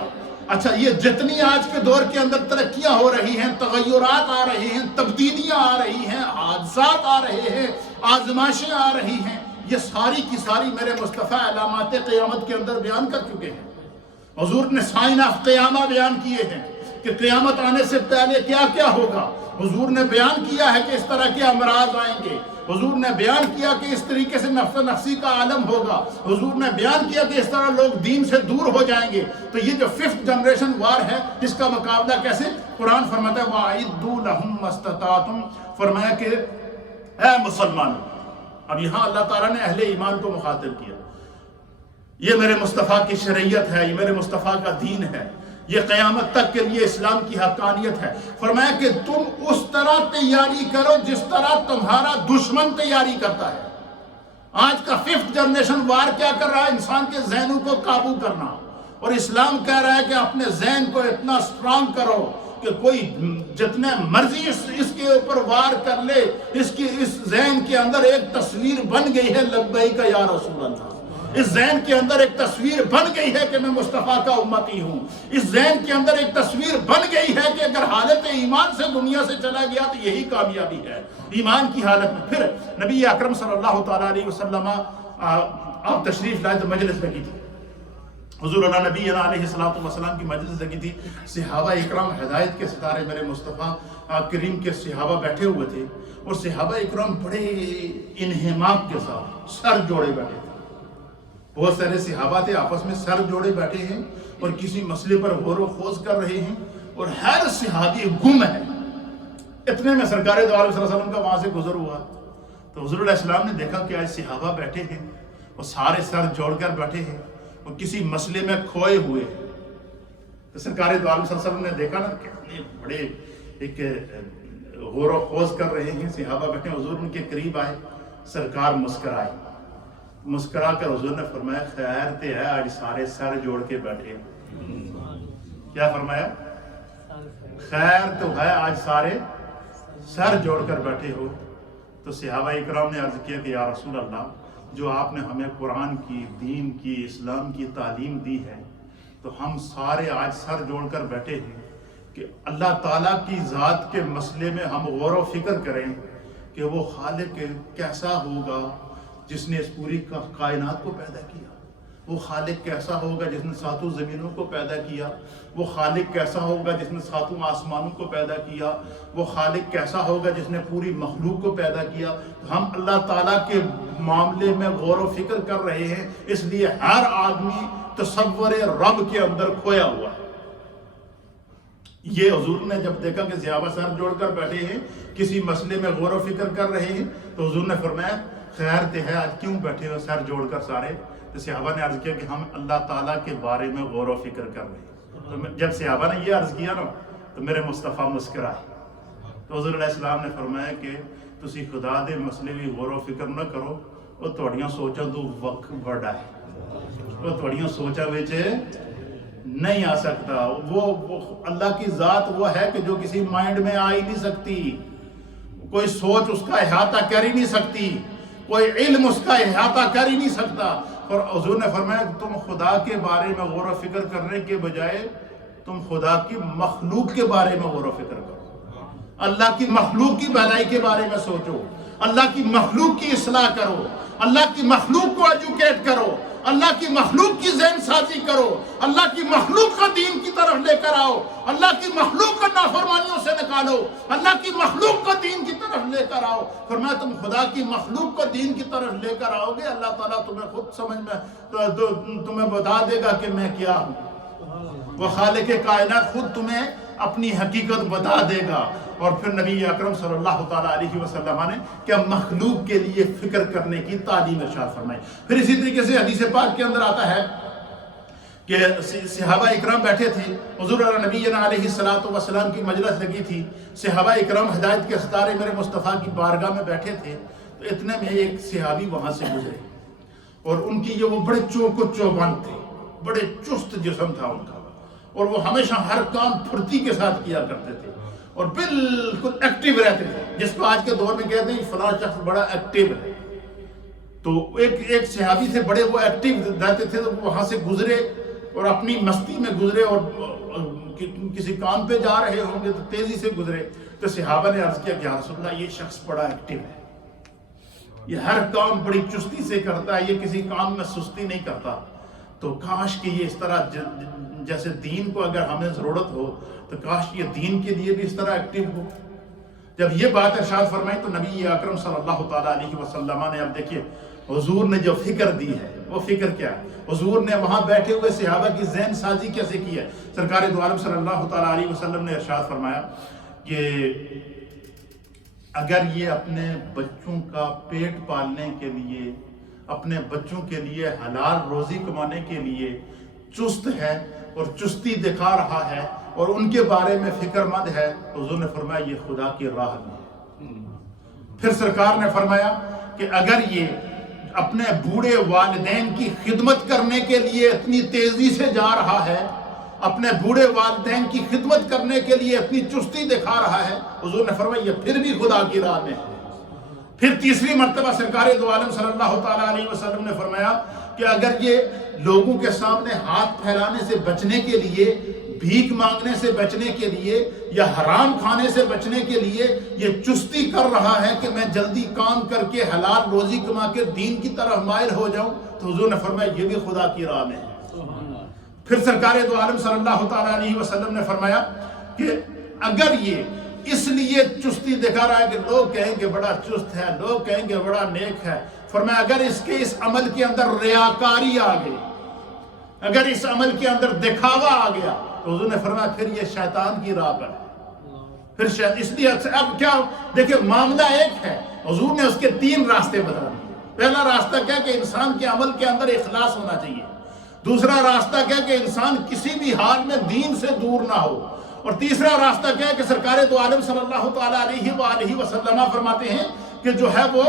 اچھا, یہ جتنی آج کے دور کے اندر ترقیاں ہو رہی ہیں, تغیرات آ رہے ہیں, تبدیلیاں آ رہی ہیں, حادثات آ رہے ہیں, آزمائشیں آ رہی ہیں, یہ ساری کی ساری میرے مصطفیٰ علامات قیامت کے اندر بیان کر چکے ہیں. حضور نے سائن آف قیامہ بیان کیے ہیں کہ قیامت آنے سے پہلے کیا کیا ہوگا. حضور نے بیان کیا ہے کہ اس طرح کے امراض آئیں گے. حضور نے بیان کیا کہ اس طریقے سے نفس نفسی کا عالم ہوگا. حضور نے بیان کیا کہ اس طرح لوگ دین سے دور ہو جائیں گے. تو یہ جو 5th جنریشن وار ہے, اس کا مقابلہ کیسے؟ قرآن فرماتا ہے وَأَعِدُّوا لَهُمْ مَا اسْتَطَعْتُمْ, فرمایا کہ اے مسلمانوں. اب یہاں اللہ تعالیٰ نے اہل ایمان کو مخاطب کیا. یہ میرے مصطفیٰ کی شریعت ہے, یہ میرے مصطفیٰ کا دین ہے, یہ قیامت تک کے لیے اسلام کی حقانیت ہے. فرمایا کہ تم اس طرح تیاری کرو جس طرح تمہارا دشمن تیاری کرتا ہے. آج کا 5th جنریشن وار کیا کر رہا ہے؟ انسان کے ذہنوں کو قابو کرنا. اور اسلام کہہ رہا ہے کہ اپنے ذہن کو اتنا سٹرانگ کرو کہ کوئی جتنے مرضی اس کے اوپر وار کر لے, اس ذہن کے اندر ایک تصویر بن گئی ہے لبیک یا رسول اللہ. اس ذہن کے اندر ایک تصویر بن گئی ہے کہ میں مصطفیٰ کا امتی ہوں. اس ذہن کے اندر ایک تصویر بن گئی ہے کہ اگر حالت ایمان سے دنیا سے چلا گیا تو یہی کامیابی ہے. ایمان کی حالت میں پھر نبی اکرم صلی اللہ تعالیٰ علیہ وسلم آپ تشریف لائے تو مجلس لگی تھی. حضور اللہ نبی علیہ السلام کی مجلس لگی تھی. صحابہ اکرام ہدایت کے ستارے میرے مصطفیٰ کریم کے صحابہ بیٹھے ہوئے تھے, اور صحابہ اکرام بڑے انہماک کے ساتھ سر جوڑے بیٹھے تھے. بہت سارے صحابہ تھے آپس میں سر جوڑے بیٹھے ہیں اور کسی مسئلے پر غور و خوض کر رہے ہیں, اور ہر صحابی گم ہے. اتنے میں سرکار دو عالم صلی اللہ علیہ وسلم کا وہاں سے گزر ہوا تو حضور علیہ السلام نے دیکھا کہ آج صحابہ بیٹھے ہیں اور سارے سر جوڑ کر بیٹھے ہیں اور کسی مسئلے میں کھوئے ہوئے. تو سرکار دو عالم صلی اللہ علیہ وسلم نے دیکھا نا کہ بڑے ایک غور و خوض کر رہے ہیں صحابہ بیٹھے. حضور ان کے قریب آئے, سرکار مسکرائے. مسکرا کر حضور نے فرمایا خیر تے ہے آج سارے سر جوڑ کے بیٹھے. کیا فرمایا؟ خیر تو ہے آج سارے سر جوڑ کر بیٹھے ہو. تو صحابہ اکرام نے عرض کیا کہ یا رسول اللہ, جو آپ نے ہمیں قرآن کی, دین کی, اسلام کی تعلیم دی ہے, تو ہم سارے آج سر جوڑ کر بیٹھے ہیں کہ اللہ تعالیٰ کی ذات کے مسئلے میں ہم غور و فکر کریں کہ وہ خالق کیسا ہوگا جس نے اس پوری کائنات کو پیدا کیا. وہ خالق کیسا ہوگا جس نے ساتوں زمینوں کو پیدا کیا. وہ خالق کیسا ہوگا جس نے ساتوں آسمانوں کو پیدا کیا. وہ خالق کیسا ہوگا جس نے پوری مخلوق کو پیدا کیا. ہم اللہ تعالیٰ کے معاملے میں غور و فکر کر رہے ہیں, اس لیے ہر آدمی تصور رب کے اندر کھویا ہوا ہے. یہ حضور نے جب دیکھا کہ صحابہ سر جوڑ کر بیٹھے ہیں, کسی مسئلے میں غور و فکر کر رہے ہیں, تو حضور نے فرمایا خیر تے ہے آج کیوں بیٹھے ہو سر جوڑ کر سارے؟ تو صحابہ نے عرض کیا کہ ہم اللہ تعالیٰ کے بارے میں غور و فکر کر رہے ہیں. تو جب صحابہ نے یہ عرض کیا نا تو میرے مصطفیٰ مسکرائے. تو حضور علیہ السلام نے فرمایا کہ تسی خدا دے مسئلے بھی غور و فکر نہ کرو, وہ تھوڑیاں سوچاں تو وقت بڑا ہے, وہ تھوڑیاں سوچاں وچ نہیں آ سکتا. وہ اللہ کی ذات وہ ہے کہ جو کسی مائنڈ میں آ ہی نہیں سکتی, کوئی سوچ اس کا احاطہ کر ہی نہیں سکتی, کوئی علم اس کا احاطہ کر ہی نہیں سکتا. اور حضور نے فرمایا کہ تم خدا کے بارے میں غور و فکر کرنے کے بجائے تم خدا کی مخلوق کے بارے میں غور و فکر کرو. اللہ کی مخلوق کی بھلائی کے بارے میں سوچو, اللہ کی مخلوق کی اصلاح کرو, اللہ کی مخلوق کو ایجوکیٹ کرو, اللہ کی مخلوق کی ذہن سازی کرو, اللہ کی مخلوق کا دین کی طرف لے کر آؤ, اللہ کی مخلوق کو نافرمانیوں سے نکالو, اللہ کی مخلوق کو دین کی طرف لے کر آؤ. فرمایا تم خدا کی مخلوق کو دین کی طرف لے کر آؤ گے, اللہ تعالیٰ تمہیں خود سمجھ میں تمہیں بتا دے گا کہ میں کیا ہوں. وہ خالق کائنات خود تمہیں اپنی حقیقت بتا دے گا. اور پھر نبی اکرم صلی اللہ تعالیٰ علیہ وسلم نے کیا مخلوق کے لیے فکر کرنے کی تعلیم ارشاد فرمائی۔ پھر اسی طریقے سے حدیث پاک کے اندر آتا ہے کہ صحابہ اکرام بیٹھے تھے، حضور نبی علیہ السلام کی مجلس لگی تھی، صحابہ اکرام ہدایت کے ستارے میرے مصطفیٰ کی بارگاہ میں بیٹھے تھے، تو اتنے میں ایک صحابی وہاں سے گزرے اور ان کی وہ بڑے چوک و چوبند تھے، بڑے چست جسم تھا ان کا، اور وہ ہمیشہ ہر کام پھرتی کے ساتھ کیا کرتے تھے اور بالکل ایکٹیو رہتے تھے، جس کو آج کے دور میں کہتے ہیں فلاں شخص بڑا ایکٹیو ہے۔ تو ایک صحابی سے بڑے وہ ایکٹیو رہتے تھے، تو وہاں سے گزرے اور اپنی مستی میں گزرے اور کسی کام پہ جا رہے ہوں گے تو تیزی سے گزرے، تو صحابہ نے عرض کیا کہ یا رسول اللہ، یہ شخص بڑا ایکٹیو ہے، یہ ہر کام بڑی چستی سے کرتا ہے، یہ کسی کام میں سستی نہیں کرتا، تو کاش کہ یہ اس طرح جیسے دین کو اگر ہمیں ضرورت ہو تو کاش یہ دین کے لیے بھی اس طرح ایکٹیو ہو۔ جب یہ بات ارشاد فرمائی تو نبی اکرم صلی اللہ تعالیٰ علیہ وسلم نے، اب دیکھیے حضور نے جو فکر دی ہے وہ فکر کیا ہے، حضور نے وہاں بیٹھے ہوئے صحابہ کی ذہن سازی کیسے کی ہے۔ سرکار دو عالم صلی اللہ تعالیٰ علیہ وسلم نے ارشاد فرمایا کہ اگر یہ اپنے بچوں کا پیٹ پالنے کے لیے، اپنے بچوں کے لیے حلال روزی کمانے کے لیے چست ہے اور چستی دکھا رہا ہے اور ان کے بارے میں فکر مند ہے، تو حضور نے فرمایا یہ خدا کی راہ میں ہے۔ پھر سرکار نے فرمایا کہ اگر یہ اپنے بوڑھے والدین کی خدمت کرنے کے لیے اتنی تیزی سے جا رہا ہے، اپنے بوڑھے والدین کی خدمت کرنے کے لیے اتنی چستی دکھا رہا ہے، حضور نے فرمایا یہ پھر بھی خدا کی راہ میں ہے۔ پھر تیسری مرتبہ سرکار دو عالم صلی اللہ تعالیٰ علیہ وسلم نے فرمایا کہ اگر یہ لوگوں کے سامنے ہاتھ پھیلانے سے بچنے کے لیے، بھیک مانگنے سے بچنے کے لیے یا حرام کھانے سے بچنے کے لیے یہ چستی کر رہا ہے کہ میں جلدی کام کر کے حلال روزی کما کے دین کی طرف مائل ہو جاؤں، تو حضور نے فرمایا یہ بھی خدا کی راہ میں ہے۔ پھر سرکار دو عالم صلی اللہ تعالیٰ علیہ وسلم نے فرمایا کہ اگر یہ اس لیے چستی دکھا رہا ہے کہ لوگ کہیں گے بڑا چست ہے، لوگ کہیں گے بڑا نیک ہے، فرمایا اگر اس کے اس عمل کے اندر ریاکاری آ گئی، اگر اس عمل کے اندر دکھاوا آ گیا، تو حضور نے فرمایا پھر یہ شیطان کی راہ پر ہے۔ پھر اس لیے اب کیا دیکھیں معاملہ ایک ہے، حضور نے اس کے 3 راستے بتا دیے۔ پہلا راستہ کیا کہ انسان کے عمل کے اندر اخلاص ہونا چاہیے، دوسرا راستہ کیا کہ انسان کسی بھی حال میں دین سے دور نہ ہو، اور تیسرا راستہ کیا ہے کہ سرکار دو عالم صلی اللہ تعالیٰ علیہ وآلہ وسلم فرماتے ہیں کہ جو ہے وہ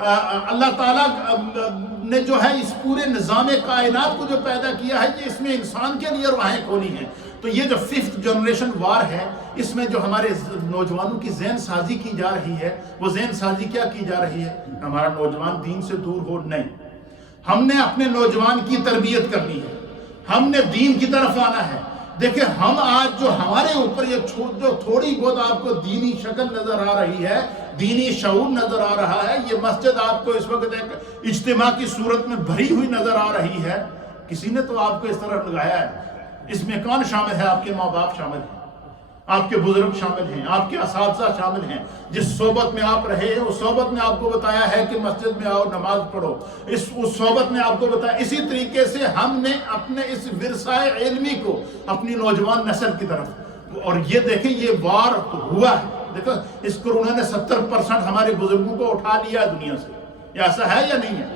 اللہ تعالیٰ نے جو ہے اس پورے نظام کائنات کو جو پیدا کیا ہے، یہ اس میں انسان کے لیے راہیں کھولی ہیں۔ تو یہ جو 5th جنریشن وار ہے، اس میں جو ہمارے نوجوانوں کی ذہن سازی کی جا رہی ہے، وہ ذہن سازی کیا کی جا رہی ہے؟ ہمارا نوجوان دین سے دور ہو نہیں، ہم نے اپنے نوجوان کی تربیت کرنی ہے، ہم نے دین کی طرف آنا ہے۔ دیکھیں ہم آج جو ہمارے اوپر یہ جو تھوڑی بہت آپ کو دینی شکل نظر آ رہی ہے، دینی شعور نظر آ رہا ہے، یہ مسجد آپ کو اس وقت ایک اجتماع کی صورت میں بھری ہوئی نظر آ رہی ہے، کسی نے تو آپ کو اس طرح لگایا ہے۔ اس میں کون شامل ہے؟ آپ کے ماں باپ شامل ہیں، آپ کے بزرگ شامل ہیں، آپ کے اساتذہ شامل ہیں، جس صحبت میں آپ رہے ہیں اس صحبت میں آپ کو بتایا ہے کہ مسجد میں آؤ نماز پڑھو، اس صحبت میں آپ کو بتایا۔ اسی طریقے سے ہم نے اپنے اس ورثہ علمی کو اپنی نوجوان نسل کی طرف، اور یہ دیکھیں یہ وار ہوا ہے، دیکھو اس کورونا نے 70% ہمارے بزرگوں کو اٹھا لیا ہے دنیا سے، یہ ایسا ہے یا نہیں ہے؟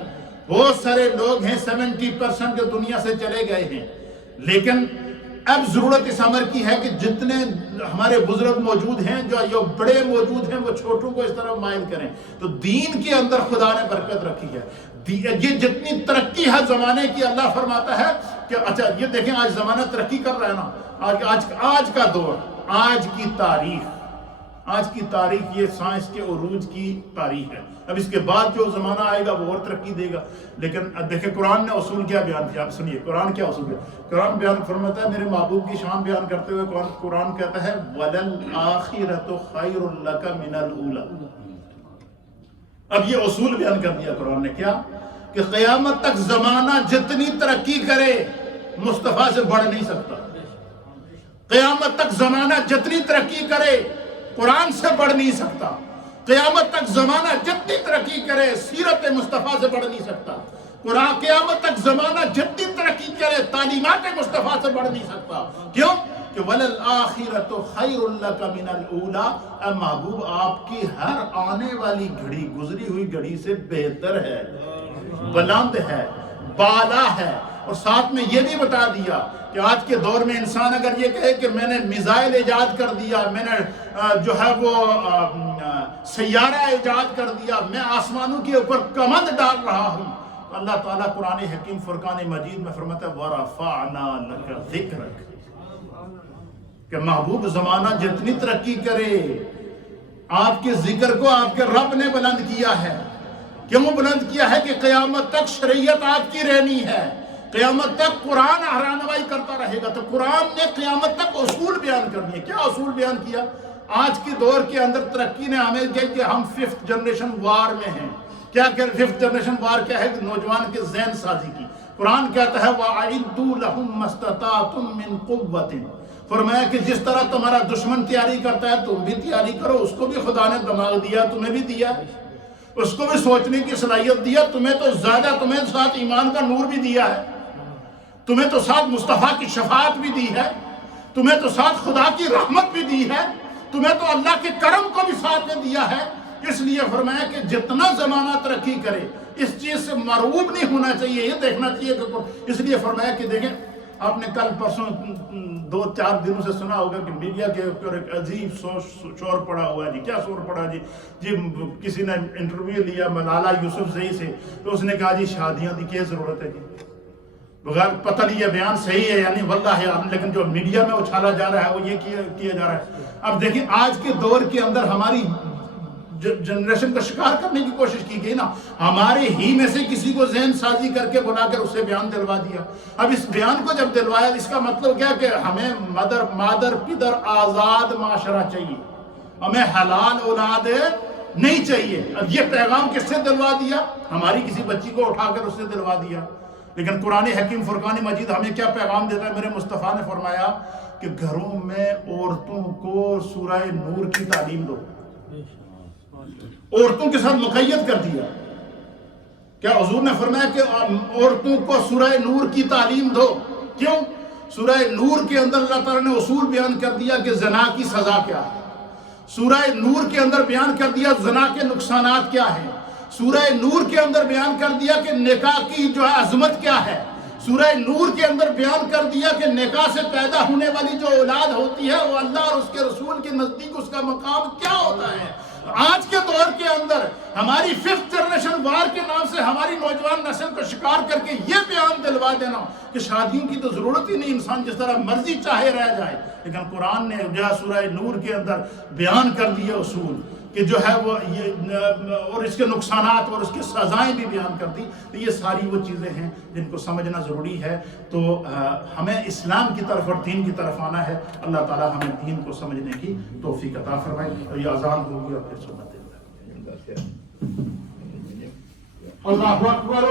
بہت سارے لوگ ہیں 70% جو دنیا سے چلے گئے ہیں، لیکن اب ضرورت اس امر کی ہے کہ جتنے ہمارے بزرگ موجود ہیں، جو بڑے موجود ہیں، وہ چھوٹوں کو اس طرح مائل کریں۔ تو دین کے اندر خدا نے برکت رکھی ہے، یہ جتنی ترقی ہے زمانے کی، اللہ فرماتا ہے کہ اچھا یہ دیکھیں آج زمانہ ترقی کر رہا ہے نا، آج کا دور، آج کی تاریخ یہ سائنس کے عروج کی تاریخ ہے۔ اب اس کے بعد جو زمانہ آئے گا وہ اور ترقی دے گا، لیکن دیکھیں قرآن نے اصول کیا بیان کیا، آپ سنیے قرآن کیا اصول ہے۔ قرآن بیان فرماتا ہے، میرے محبوب کی شان بیان کرتے ہوئے قرآن کہتا ہے وَلَلْآخِرَةُ خَيْرٌ لَكَ مِنَ الْأُولَىٰ۔ اب یہ اصول بیان کر دیا قرآن نے، کیا کہ قیامت تک زمانہ جتنی ترقی کرے مصطفیٰ سے بڑھ نہیں سکتا، قیامت تک زمانہ جتنی ترقی کرے قرآن سے بڑھ نہیں سکتا، قیامت تک زمانہ جتنی ترقی کرے سیرت مصطفیٰ سے بڑھ نہیں سکتا، قیامت تک زمانہ جتنی ترقی کرے تعلیمات مصطفیٰ سے بڑھ نہیں سکتا۔ کیوں؟ کہ وَلَلْآخِرَةُ خَيْرٌ لَكَ مِنَ الْأُولَىٰ، اے محبوب آپ کی ہر آنے والی گھڑی گزری ہوئی گھڑی سے بہتر ہے، بلند ہے، بالا ہے۔ اور ساتھ میں یہ بھی بتا دیا کہ آج کے دور میں انسان اگر یہ کہے کہ میں نے میزائل ایجاد کر دیا، میں نے جو ہے وہ سیارہ ایجاد کر دیا، میں آسمانوں کے اوپر کمند ڈال رہا ہوں، تو اللہ تعالیٰ قرآن حکیم فرقان مجید میں فرماتا ہے وَرَفَعْنَا لَكَ ذِكْرَكَ، کہ محبوب زمانہ جتنی ترقی کرے آپ کے ذکر کو آپ کے رب نے بلند کیا ہے۔ کیوں بلند کیا ہے؟ کہ قیامت تک شریعت آپ کی رہنی ہے، قیامت تک قرآن رہنمائی کرتا رہے گا۔ تو قرآن نے قیامت تک اصول بیان کر دیے۔ کیا اصول بیان کیا؟ آج کے دور کے اندر ترقی نے ہمیں کہا کہ ہم 5th جنریشن وار میں ہیں۔ کیا کہ 5th جنریشن وار کیا ہے؟ نوجوان کے ذہن سازی کی۔ قرآن کہتا ہے وَأَعِدُّوا لَهُم مَّا اسْتَطَعْتُم مِّن قُوَّةٍ، فرمایا کہ جس طرح تمہارا دشمن تیاری کرتا ہے تم بھی تیاری کرو، اس کو بھی خدا نے دماغ دیا، تمہیں بھی دیا، اس کو بھی سوچنے کی صلاحیت دیا، تمہیں تو زیادہ، تمہیں ساتھ ایمان کا نور بھی دیا ہے، تمہیں تو ساتھ مصطفیٰ کی شفاعت بھی دی ہے، تمہیں تو ساتھ خدا کی رحمت بھی دی ہے، تمہیں تو اللہ کے کرم کو بھی ساتھ میں دیا ہے۔ اس لیے فرمایا کہ جتنا زمانہ ترقی کرے اس چیز سے مرعوب نہیں ہونا چاہیے، یہ دیکھنا چاہیے کہ اس لیے فرمایا کہ دیکھیں آپ نے کل پرسوں 2-4 دنوں سے سنا ہوگا کہ میڈیا کے اوپر ایک عجیب شور پڑا ہوا ہے جی۔ کیا شور پڑا جی؟ کسی نے انٹرویو لیا ملالہ یوسف زئی سے، تو اس نے کہا جی شادیاں دی کیا ضرورت ہے جی؟ بغیر پتہ نہیں یہ بیان صحیح ہے یعنی واللہ ہے، لیکن جو میڈیا میں اچھالا جا رہا ہے وہ یہ کیا جا رہا ہے۔ اب دیکھیں آج کے دور کے اندر ہماری جنریشن کا شکار کرنے کی کوشش کی گئی نا، ہمارے ہی میں سے کسی کو ذہن سازی کر کے بلا کر اسے بیان دلوا دیا۔ اب اس بیان کو جب دلوایا اس کا مطلب کیا کہ ہمیں مادر پدر آزاد معاشرہ چاہیے، ہمیں حلال اولاد نہیں چاہیے۔ اب یہ پیغام کس سے دلوا دیا؟ ہماری کسی بچی کو اٹھا کر اس سے دلوا دیا۔ لیکن قرآن حکیم فرقان مجید ہمیں کیا پیغام دیتا ہے؟ میرے مصطفیٰ نے فرمایا کہ گھروں میں عورتوں کو سورہ نور کی تعلیم دو، عورتوں کے ساتھ مقید کر دیا۔ کیا حضور نے فرمایا کہ عورتوں کو سورہ نور کی تعلیم دو؟ کیوں؟ سورہ نور کے اندر اللہ تعالیٰ نے اصول بیان کر دیا کہ زنا کی سزا کیا ہے، سورہ نور کے اندر بیان کر دیا زنا کے نقصانات کیا ہیں، سورہ نور کے اندر بیان کر دیا کہ نکاح کی جو ہے عظمت کیا ہے، سورہ نور کے اندر بیان کر دیا کہ نکاح سے پیدا ہونے والی جو اولاد ہوتی ہے وہ اللہ اور اس کے رسول کے نزدیک اس کا مقام کیا ہوتا ہے۔ آج کے دور کے اندر ہماری 5th جنریشن وار کے نام سے ہماری نوجوان نسل کو شکار کر کے یہ بیان دلوا دینا کہ شادیوں کی تو ضرورت ہی نہیں، انسان جس طرح مرضی چاہے رہ جائے، لیکن قرآن نے جو ہے سورہ نور کے اندر بیان کر دیا اصول کہ جو ہے وہ یہ اور اس کے نقصانات اور اس کی سزائیں بھی بیان کر دی۔ تو یہ ساری وہ چیزیں ہیں جن کو سمجھنا ضروری ہے۔ تو ہمیں اسلام کی طرف اور دین کی طرف آنا ہے۔ اللہ تعالیٰ ہمیں دین کو سمجھنے کی توفیق عطا فرمائے۔ اور یہ اذان ہوگی اور پھر سنت ہے۔ اللہ اکبر۔